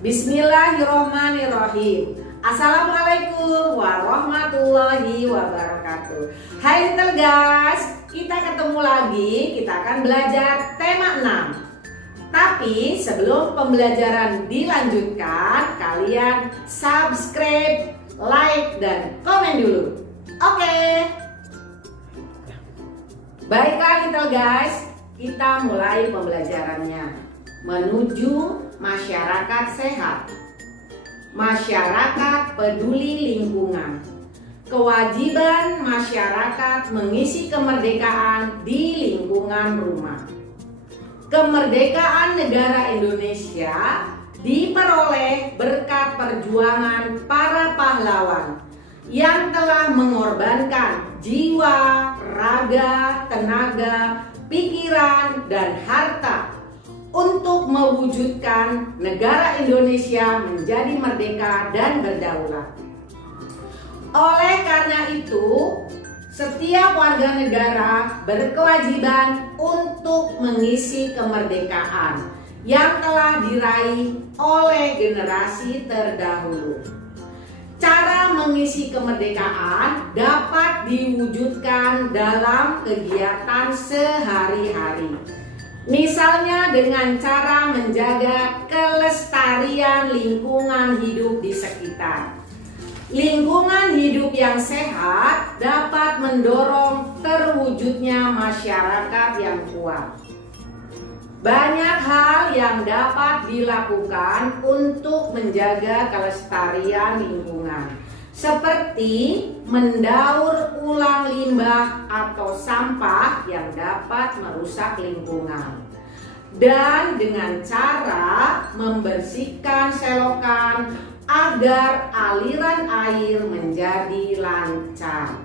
Bismillahirrohmanirrohim. Assalamualaikum warahmatullahi wabarakatuh. Hai little guys, kita ketemu lagi. Kita akan belajar tema 6. Tapi sebelum pembelajaran dilanjutkan, kalian subscribe, like, dan komen dulu. Oke. Baiklah little guys, kita mulai pembelajarannya. Menuju masyarakat sehat. Masyarakat peduli lingkungan. Kewajiban masyarakat mengisi kemerdekaan di lingkungan rumah. Kemerdekaan negara Indonesia diperoleh berkat perjuangan para pahlawan yang telah mengorbankan jiwa, raga, tenaga, pikiran, dan harta untuk mewujudkan negara Indonesia menjadi merdeka dan berdaulat. Oleh karena itu, setiap warga negara berkewajiban untuk mengisi kemerdekaan yang telah diraih oleh generasi terdahulu. Cara mengisi kemerdekaan dapat diwujudkan dalam kegiatan sehari-hari. Misalnya dengan cara menjaga kelestarian lingkungan hidup di sekitar. Lingkungan hidup yang sehat dapat mendorong terwujudnya masyarakat yang kuat. Banyak hal yang dapat dilakukan untuk menjaga kelestarian lingkungan, seperti mendaur ulang limbah atau sampah yang dapat merusak lingkungan, dan dengan cara membersihkan selokan agar aliran air menjadi lancar.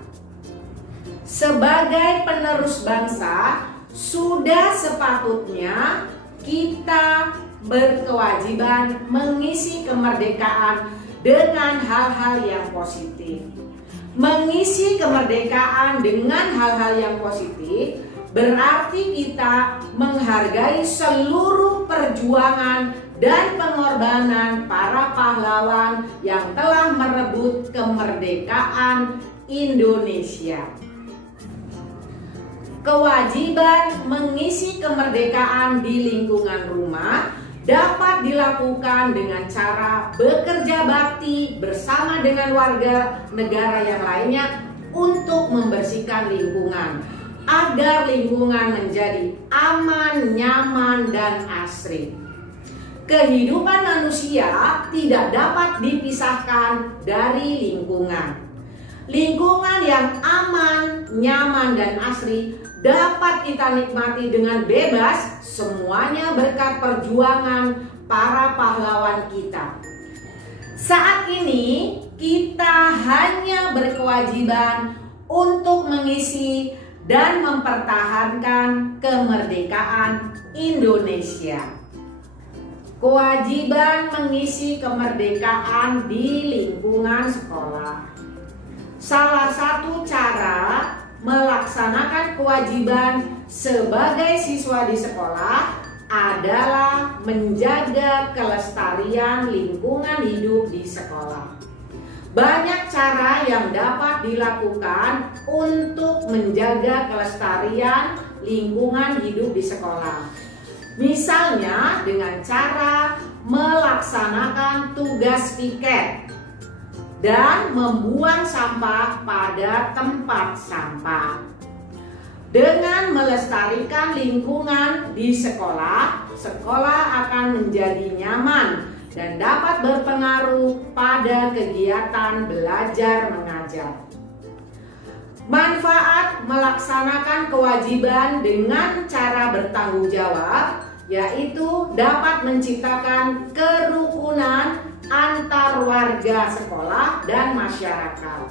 Sebagai penerus bangsa, sudah sepatutnya kita berkewajiban mengisi kemerdekaan dengan hal-hal yang positif. Mengisi kemerdekaan dengan hal-hal yang positif berarti kita menghargai seluruh perjuangan dan pengorbanan para pahlawan yang telah merebut kemerdekaan Indonesia. Kewajiban mengisi kemerdekaan di lingkungan rumah dapat dilakukan dengan cara bekerja bakti bersama dengan warga negara yang lainnya untuk membersihkan lingkungan agar lingkungan menjadi aman, nyaman, dan asri. Kehidupan manusia tidak dapat dipisahkan dari lingkungan. Lingkungan yang aman, nyaman, dan asri dapat kita nikmati dengan bebas, semuanya berkat perjuangan para pahlawan kita. Saat ini kita hanya berkewajiban untuk mengisi dan mempertahankan kemerdekaan Indonesia. Kewajiban mengisi kemerdekaan di lingkungan sekolah. Salah satu cara melaksanakan kewajiban sebagai siswa di sekolah adalah menjaga kelestarian lingkungan hidup di sekolah. Banyak cara yang dapat dilakukan untuk menjaga kelestarian lingkungan hidup di sekolah. Misalnya dengan cara melaksanakan tugas piket dan membuang sampah pada tempat sampah. Dengan melestarikan lingkungan di sekolah, sekolah akan menjadi nyaman dan dapat berpengaruh pada kegiatan belajar mengajar. Manfaat melaksanakan kewajiban dengan cara bertanggung jawab yaitu dapat menciptakan kerukunan antar warga sekolah dan masyarakat.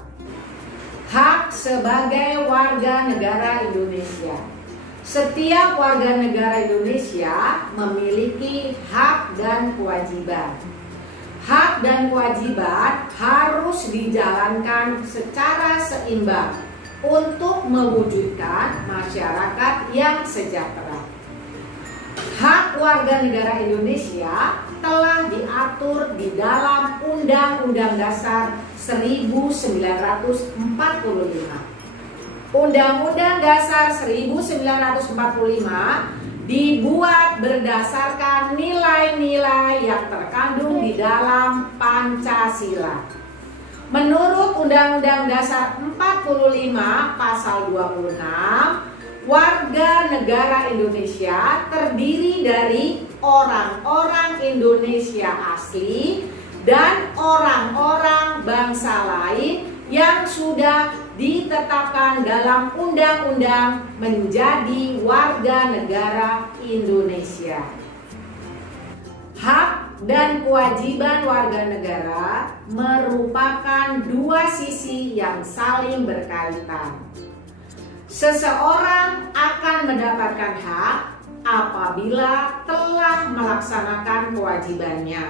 Hak sebagai warga negara Indonesia. Setiap warga negara Indonesia memiliki hak dan kewajiban. Hak dan kewajiban harus dijalankan secara seimbang untuk mewujudkan masyarakat yang sejahtera. Hak warga negara Indonesia telah diatur diatur di dalam Undang-Undang Dasar 1945. Undang-Undang Dasar 1945 dibuat berdasarkan nilai-nilai yang terkandung di dalam Pancasila. Menurut Undang-Undang Dasar 45 Pasal 26, warga negara Indonesia terdiri dari orang-orang Indonesia asli dan orang-orang bangsa lain yang sudah ditetapkan dalam undang-undang menjadi warga negara Indonesia. Hak dan kewajiban warga negara merupakan dua sisi yang saling berkaitan. Seseorang akan mendapatkan hak apabila telah melaksanakan kewajibannya.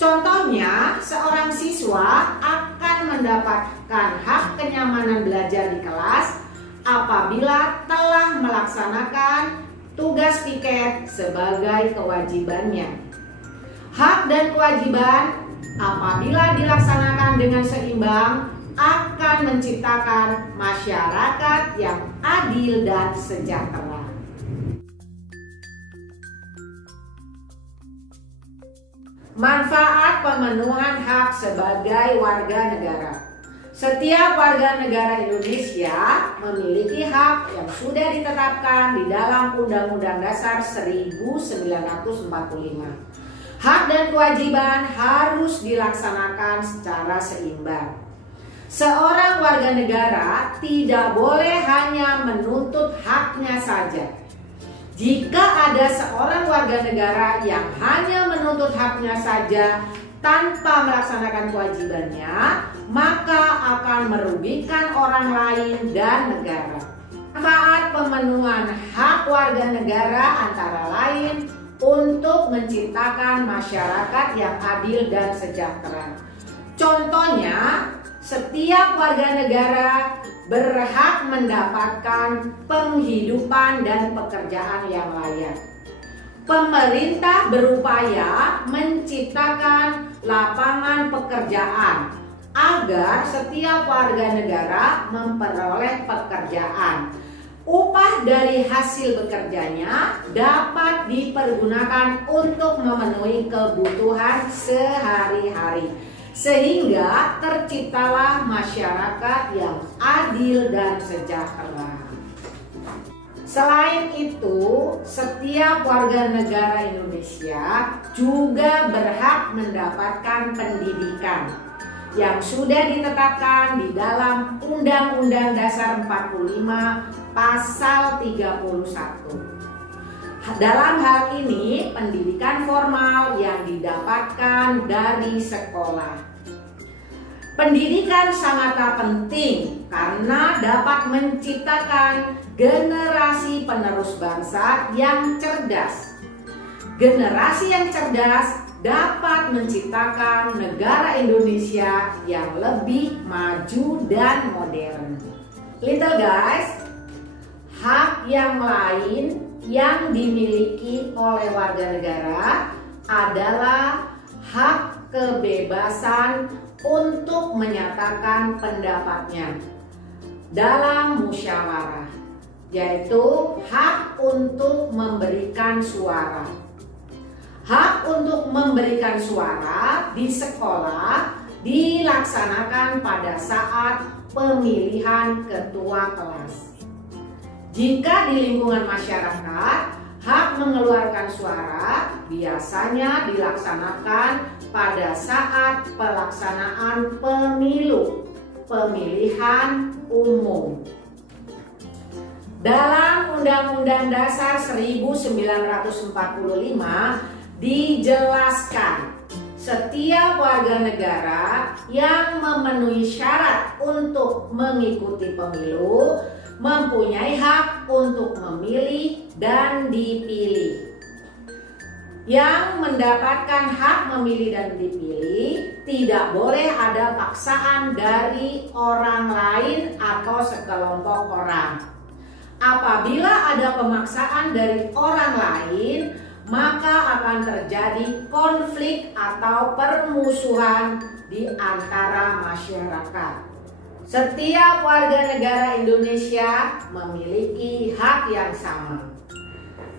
Contohnya, seorang siswa akan mendapatkan hak kenyamanan belajar di kelas apabila telah melaksanakan tugas piket sebagai kewajibannya. Hak dan kewajiban apabila dilaksanakan dengan seimbang akan menciptakan masyarakat yang adil dan sejahtera. Manfaat pemenuhan hak sebagai warga negara. Setiap warga negara Indonesia memiliki hak yang sudah ditetapkan di dalam Undang-Undang Dasar 1945. Hak dan kewajiban harus dilaksanakan secara seimbang. Seorang warga negara tidak boleh hanya menuntut haknya saja. Jika ada seorang warga negara yang hanya menuntut haknya saja tanpa melaksanakan kewajibannya, maka akan merugikan orang lain dan negara. Manfaat pemenuhan hak warga negara antara lain untuk menciptakan masyarakat yang adil dan sejahtera. Contohnya, setiap warga negara berhak mendapatkan penghidupan dan pekerjaan yang layak. Pemerintah berupaya menciptakan lapangan pekerjaan agar setiap warga negara memperoleh pekerjaan. Upah dari hasil bekerjanya dapat dipergunakan untuk memenuhi kebutuhan sehari-hari, sehingga terciptalah masyarakat yang adil dan sejahtera. Selain itu, setiap warga negara Indonesia juga berhak mendapatkan pendidikan yang sudah ditetapkan di dalam Undang-Undang Dasar 45 Pasal 31. Dalam hal ini, pendidikan formal yang didapatkan dari sekolah. Pendidikan sangatlah penting karena dapat menciptakan generasi penerus bangsa yang cerdas. Generasi yang cerdas dapat menciptakan negara Indonesia yang lebih maju dan modern. Little guys, hak yang lain yang dimiliki oleh warga negara adalah hak kebebasan untuk menyatakan pendapatnya dalam musyawarah, yaitu hak untuk memberikan suara. Hak untuk memberikan suara di sekolah dilaksanakan pada saat pemilihan ketua kelas. Jika di lingkungan masyarakat, hak mengeluarkan suara biasanya dilaksanakan pada saat pelaksanaan pemilu, pemilihan umum. Dalam Undang-Undang Dasar 1945 dijelaskan setiap warga negara yang memenuhi syarat untuk mengikuti pemilu mempunyai hak untuk memilih dan dipilih. Yang mendapatkan hak memilih dan dipilih tidak boleh ada paksaan dari orang lain atau sekelompok orang. Apabila ada pemaksaan dari orang lain, maka akan terjadi konflik atau permusuhan di antara masyarakat. Setiap warga negara Indonesia memiliki hak yang sama.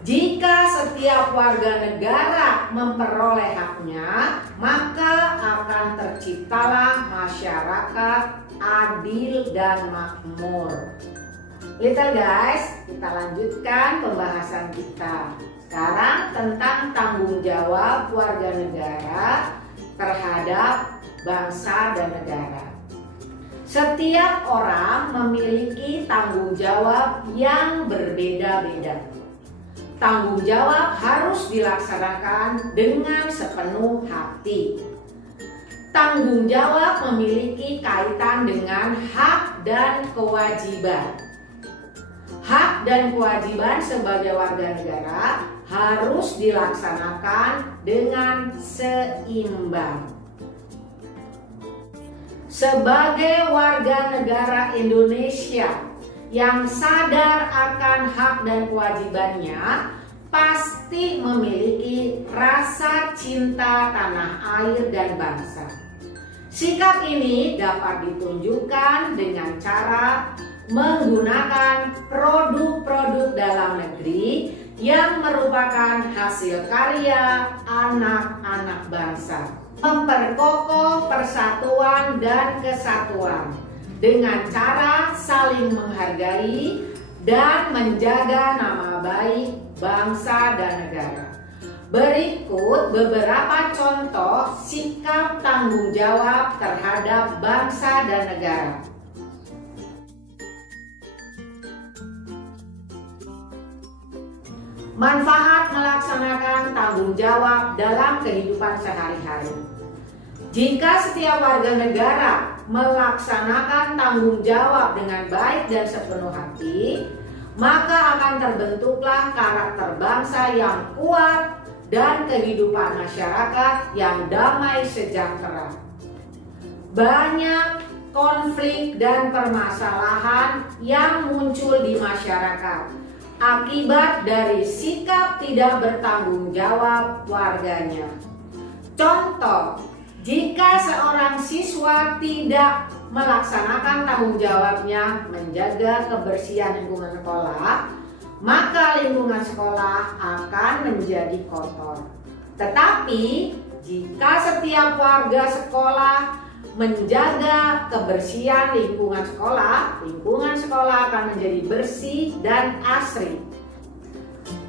Jika setiap warga negara memperoleh haknya, maka akan terciptalah masyarakat adil dan makmur. Little guys, kita lanjutkan pembahasan kita. Sekarang tentang tanggung jawab warga negara terhadap bangsa dan negara. Setiap orang memiliki tanggung jawab yang berbeda-beda. Tanggung jawab harus dilaksanakan dengan sepenuh hati. Tanggung jawab memiliki kaitan dengan hak dan kewajiban. Hak dan kewajiban sebagai warga negara harus dilaksanakan dengan seimbang. Sebagai warga negara Indonesia yang sadar akan hak dan kewajibannya, pasti memiliki rasa cinta tanah air dan bangsa. Sikap ini dapat ditunjukkan dengan cara menggunakan produk-produk dalam negeri yang merupakan hasil karya anak-anak bangsa. Memperkokoh persatuan dan kesatuan dengan cara saling menghargai dan menjaga nama baik bangsa dan negara. Berikut beberapa contoh sikap tanggung jawab terhadap bangsa dan negara. Manfaat melaksanakan tanggung jawab dalam kehidupan sehari-hari. Jika setiap warga negara melaksanakan tanggung jawab dengan baik dan sepenuh hati, maka akan terbentuklah karakter bangsa yang kuat dan kehidupan masyarakat yang damai sejahtera. Banyak konflik dan permasalahan yang muncul di masyarakat akibat dari sikap tidak bertanggung jawab warganya. Contoh, jika seorang siswa tidak melaksanakan tanggung jawabnya menjaga kebersihan lingkungan sekolah, maka lingkungan sekolah akan menjadi kotor. Tetapi jika setiap warga sekolah menjaga kebersihan lingkungan sekolah akan menjadi bersih dan asri.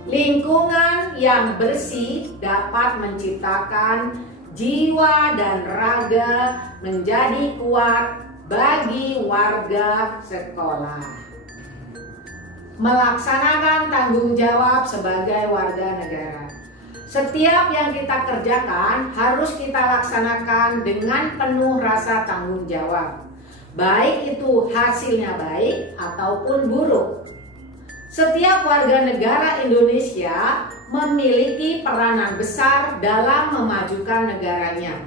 Lingkungan yang bersih dapat menciptakan jiwa dan raga menjadi kuat bagi warga sekolah. Melaksanakan tanggung jawab sebagai warga negara. Setiap yang kita kerjakan harus kita laksanakan dengan penuh rasa tanggung jawab, baik itu hasilnya baik ataupun buruk. Setiap warga negara Indonesia memiliki peranan besar dalam memajukan negaranya.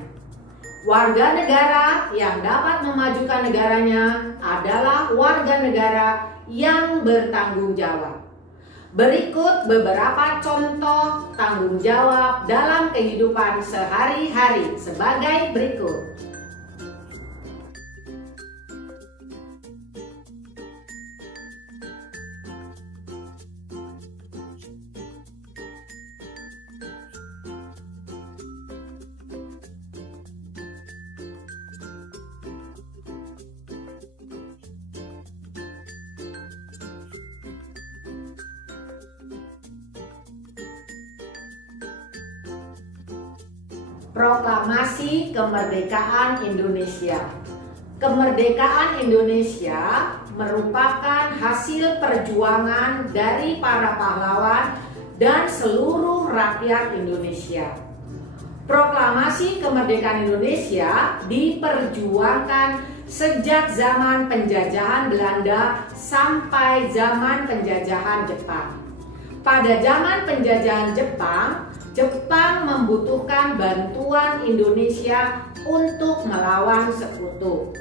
Warga negara yang dapat memajukan negaranya adalah warga negara yang bertanggung jawab. Berikut beberapa contoh tanggung jawab dalam kehidupan sehari-hari sebagai berikut. Proklamasi Kemerdekaan Indonesia. Kemerdekaan Indonesia merupakan hasil perjuangan dari para pahlawan dan seluruh rakyat Indonesia. Proklamasi Kemerdekaan Indonesia diperjuangkan sejak zaman penjajahan Belanda sampai zaman penjajahan Jepang. Pada zaman penjajahan Jepang membutuhkan bantuan Indonesia untuk melawan sekutu.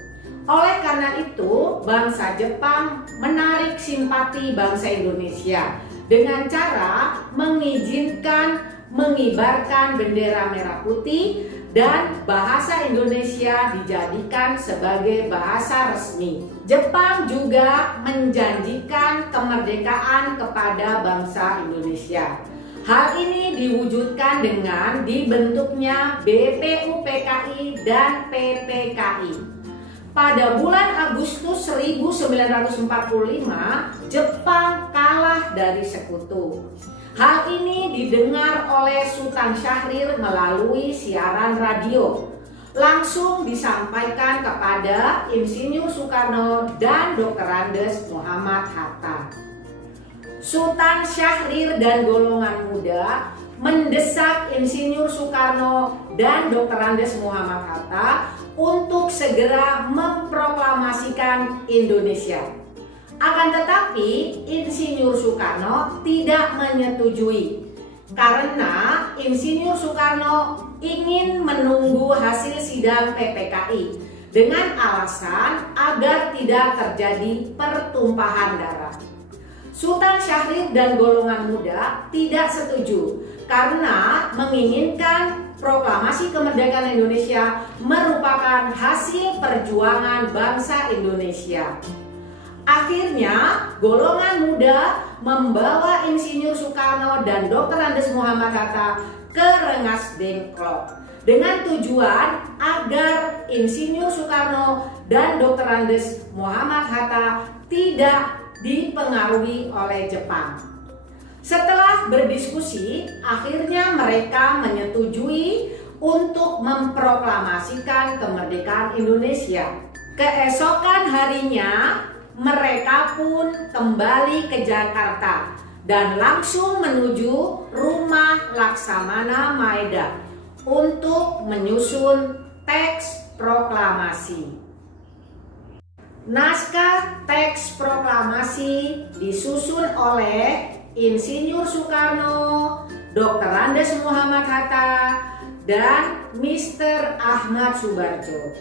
Oleh karena itu, bangsa Jepang menarik simpati bangsa Indonesia dengan cara mengizinkan mengibarkan bendera merah putih dan bahasa Indonesia dijadikan sebagai bahasa resmi. Jepang juga menjanjikan kemerdekaan kepada bangsa Indonesia. Hal ini diwujudkan dengan dibentuknya BPUPKI dan PPKI. Pada bulan Agustus 1945, Jepang kalah dari sekutu. Hal ini didengar oleh Sultan Syahrir melalui siaran radio. Langsung disampaikan kepada Insinyur Soekarno dan Dr. Andes Muhammad Hatta. Sultan Syahrir dan golongan muda mendesak Insinyur Soekarno dan Dr. Andes Muhammad Hatta untuk segera memproklamasikan Indonesia. Akan tetapi Insinyur Soekarno tidak menyetujui karena Insinyur Soekarno ingin menunggu hasil sidang PPKI dengan alasan agar tidak terjadi pertumpahan darah. Sultan Syahrir dan golongan muda tidak setuju karena menginginkan proklamasi kemerdekaan Indonesia merupakan hasil perjuangan bangsa Indonesia. Akhirnya, golongan muda membawa Insinyur Soekarno dan Dr. Andes Muhammad Hatta ke Rengas Dengklok dengan tujuan agar Insinyur Soekarno dan Dr. Andes Muhammad Hatta tidak dipengaruhi oleh Jepang. Setelah berdiskusi, akhirnya mereka menyetujui untuk memproklamasikan kemerdekaan Indonesia. Keesokan harinya, mereka pun kembali ke Jakarta dan langsung menuju rumah Laksamana Maeda untuk menyusun teks proklamasi. Naskah teks proklamasi disusun oleh Insinyur Soekarno, Dr. Andes Muhammad Hatta, dan Mr. Ahmad Subarjo.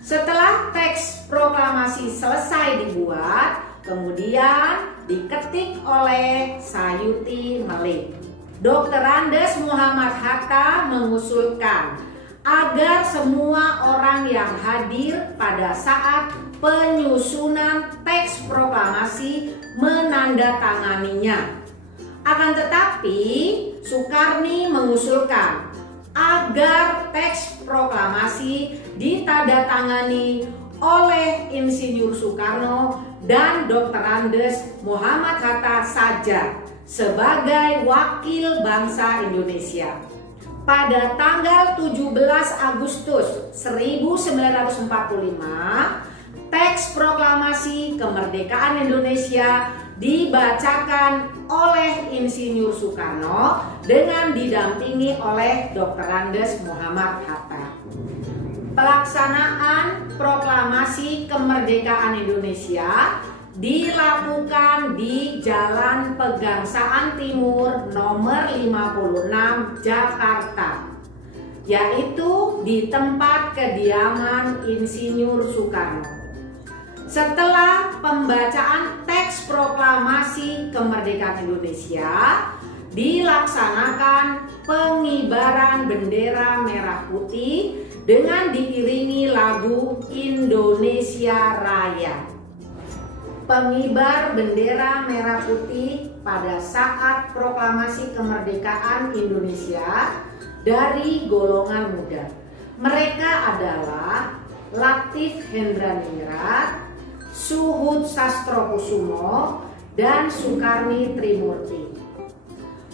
Setelah teks proklamasi selesai dibuat, kemudian diketik oleh Sayuti Melik. Dr. Andes Muhammad Hatta mengusulkan agar semua orang yang hadir pada saat penyusunan teks proklamasi menandatanganinya. Akan tetapi, Soekarni mengusulkan agar teks proklamasi ditandatangani oleh Insinyur Soekarno dan Dr. Andes Muhammad Hatta saja sebagai wakil bangsa Indonesia. Pada tanggal 17 Agustus 1945, teks proklamasi kemerdekaan Indonesia dibacakan oleh Insinyur Soekarno dengan didampingi oleh Dr. Andes Muhammad Hatta. Pelaksanaan proklamasi kemerdekaan Indonesia dilakukan di Jalan Pegangsaan Timur nomor 56 Jakarta, yaitu di tempat kediaman Insinyur Soekarno. Setelah pembacaan teks proklamasi kemerdekaan Indonesia, dilaksanakan pengibaran bendera merah putih dengan diiringi lagu Indonesia Raya. Pengibar bendera merah putih pada saat proklamasi kemerdekaan Indonesia dari golongan muda. Mereka adalah Latif Hendraningrat, Suhud Sastrokusumo, dan Sukarni Trimurti.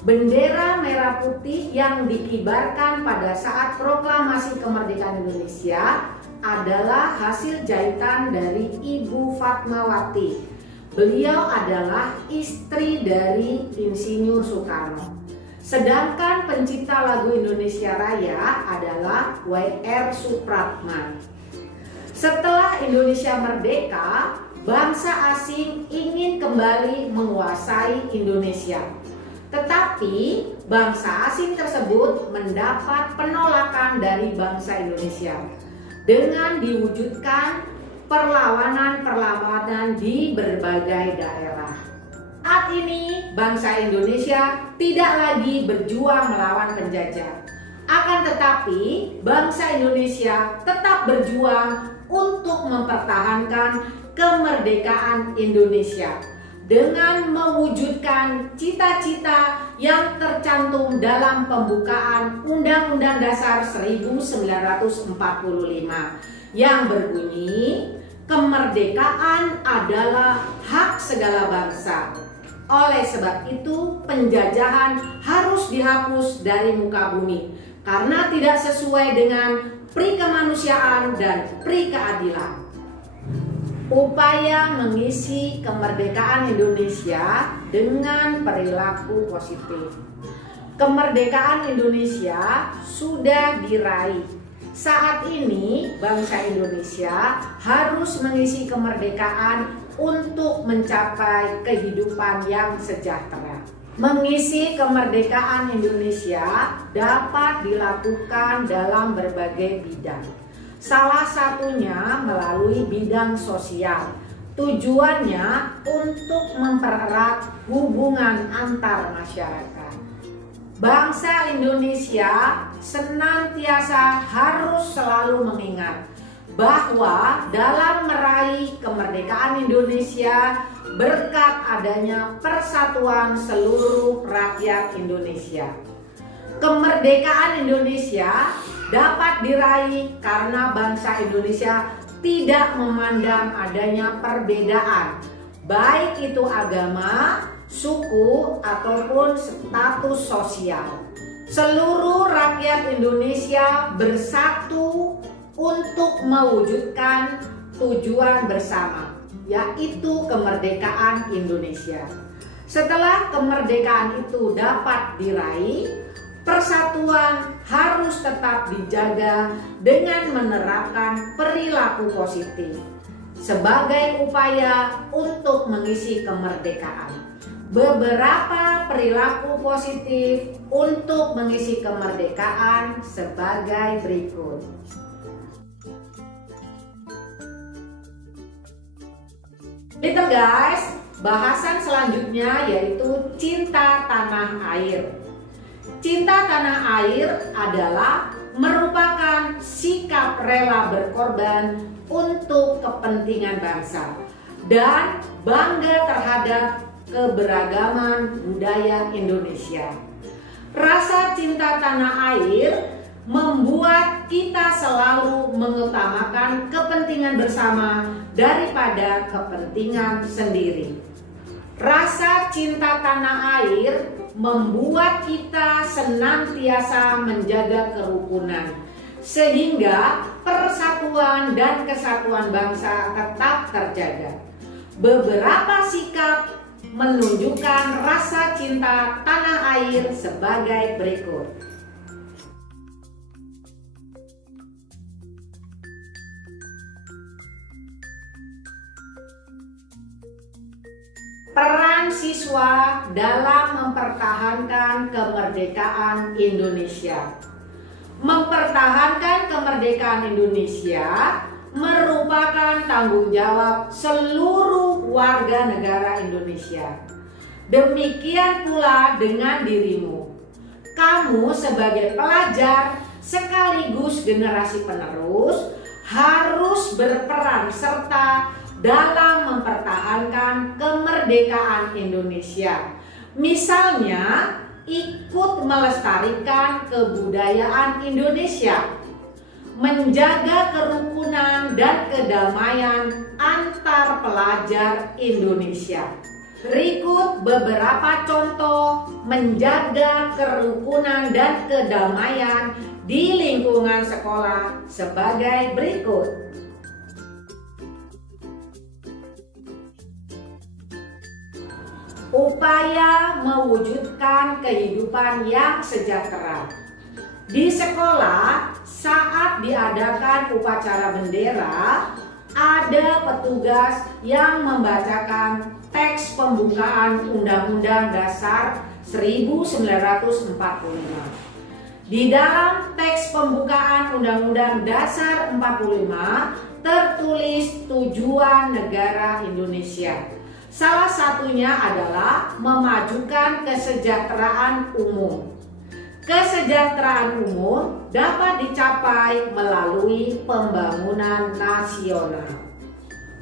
Bendera merah putih yang dikibarkan pada saat proklamasi kemerdekaan Indonesia adalah hasil jahitan dari Ibu Fatmawati. Beliau adalah istri dari Insinyur Soekarno. Sedangkan pencipta lagu Indonesia Raya adalah W.R. Supratman. Setelah Indonesia merdeka, bangsa asing ingin kembali menguasai Indonesia. Tetapi bangsa asing tersebut mendapat penolakan dari bangsa Indonesia dengan diwujudkan perlawanan-perlawanan di berbagai daerah. Saat ini bangsa Indonesia tidak lagi berjuang melawan penjajah. Akan tetapi bangsa Indonesia tetap berjuang untuk mempertahankan kemerdekaan Indonesia dengan mewujudkan cita-cita yang tercantum dalam pembukaan Undang-Undang Dasar 1945 yang berbunyi, kemerdekaan adalah hak segala bangsa. Oleh sebab itu, penjajahan harus dihapus dari muka bumi karena tidak sesuai dengan pri kemanusiaan dan pri keadilan. Upaya mengisi kemerdekaan Indonesia dengan perilaku positif. Kemerdekaan Indonesia sudah diraih. Saat ini bangsa Indonesia harus mengisi kemerdekaan untuk mencapai kehidupan yang sejahtera. Mengisi kemerdekaan Indonesia dapat dilakukan dalam berbagai bidang. Salah satunya melalui bidang sosial. Tujuannya untuk mempererat hubungan antar masyarakat. Bangsa Indonesia senantiasa harus selalu mengingat bahwa dalam meraih kemerdekaan Indonesia berkat adanya persatuan seluruh rakyat Indonesia. Kemerdekaan Indonesia dapat diraih karena bangsa Indonesia tidak memandang adanya perbedaan, baik itu agama, suku, ataupun status sosial. Seluruh rakyat Indonesia bersatu untuk mewujudkan tujuan bersama, yaitu kemerdekaan Indonesia. Setelah kemerdekaan itu dapat diraih, persatuan harus tetap dijaga dengan menerapkan perilaku positif sebagai upaya untuk mengisi kemerdekaan. Beberapa perilaku positif untuk mengisi kemerdekaan sebagai berikut. Little guys, bahasan selanjutnya yaitu cinta tanah air. Cinta tanah air adalah merupakan sikap rela berkorban untuk kepentingan bangsa dan bangga terhadap keberagaman budaya Indonesia. Rasa cinta tanah air membuat kita selalu mengutamakan kepentingan bersama daripada kepentingan sendiri. Rasa cinta tanah air membuat kita senantiasa menjaga kerukunan, sehingga persatuan dan kesatuan bangsa tetap terjaga. Beberapa sikap menunjukkan rasa cinta tanah air sebagai berikut. Peran siswa dalam mempertahankan kemerdekaan Indonesia. Mempertahankan kemerdekaan Indonesia merupakan tanggung jawab seluruh warga negara Indonesia. Demikian pula dengan dirimu. Kamu sebagai pelajar sekaligus generasi penerus harus berperan serta dalam mempertahankan kemerdekaan Indonesia. Misalnya, ikut melestarikan kebudayaan Indonesia, menjaga kerukunan dan kedamaian antar pelajar Indonesia. Berikut beberapa contoh menjaga kerukunan dan kedamaian di lingkungan sekolah sebagai berikut. Upaya mewujudkan kehidupan yang sejahtera. Di sekolah, saat diadakan upacara bendera, ada petugas yang membacakan teks pembukaan Undang-Undang Dasar 1945. Di dalam teks pembukaan Undang-Undang Dasar 45 tertulis tujuan negara Indonesia. Salah satunya adalah memajukan kesejahteraan umum. Kesejahteraan umum dapat dicapai melalui pembangunan nasional.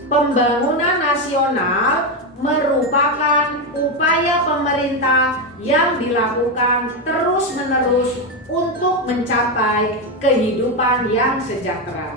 Pembangunan nasional merupakan upaya pemerintah yang dilakukan terus-menerus untuk mencapai kehidupan yang sejahtera.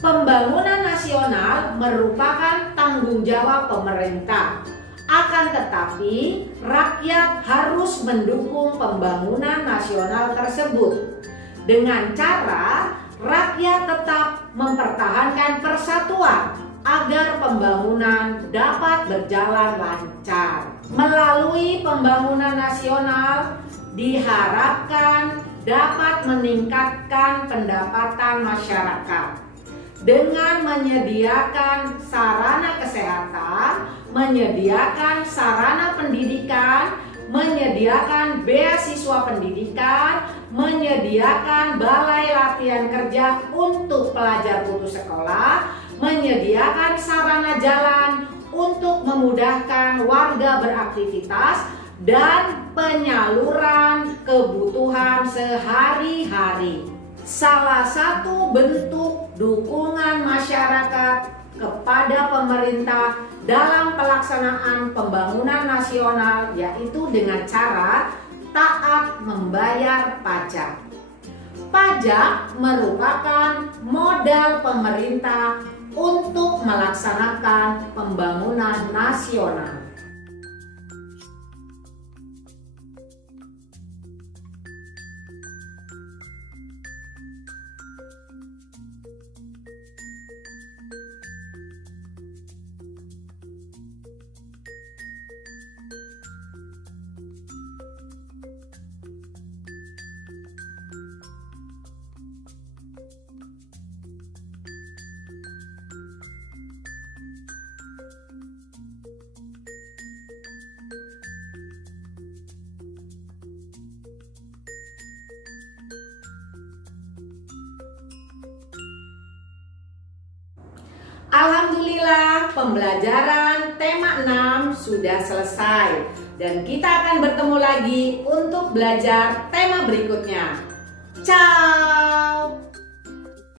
Pembangunan nasional merupakan tanggung jawab pemerintah. Akan tetapi, rakyat harus mendukung pembangunan nasional tersebut dengan cara rakyat tetap mempertahankan persatuan agar pembangunan dapat berjalan lancar. Melalui pembangunan nasional diharapkan dapat meningkatkan pendapatan masyarakat dengan menyediakan sarana kesehatan, menyediakan sarana pendidikan, menyediakan beasiswa pendidikan, menyediakan balai latihan kerja untuk pelajar putus sekolah, menyediakan sarana jalan untuk memudahkan warga beraktivitas, dan penyaluran kebutuhan sehari-hari. Salah satu bentuk dukungan masyarakat kepada pemerintah dalam pelaksanaan pembangunan nasional yaitu dengan cara taat membayar pajak. Pajak merupakan modal pemerintah untuk melaksanakan pembangunan nasional. Alhamdulillah, pembelajaran tema 6 sudah selesai dan kita akan bertemu lagi untuk belajar tema berikutnya. Ciao.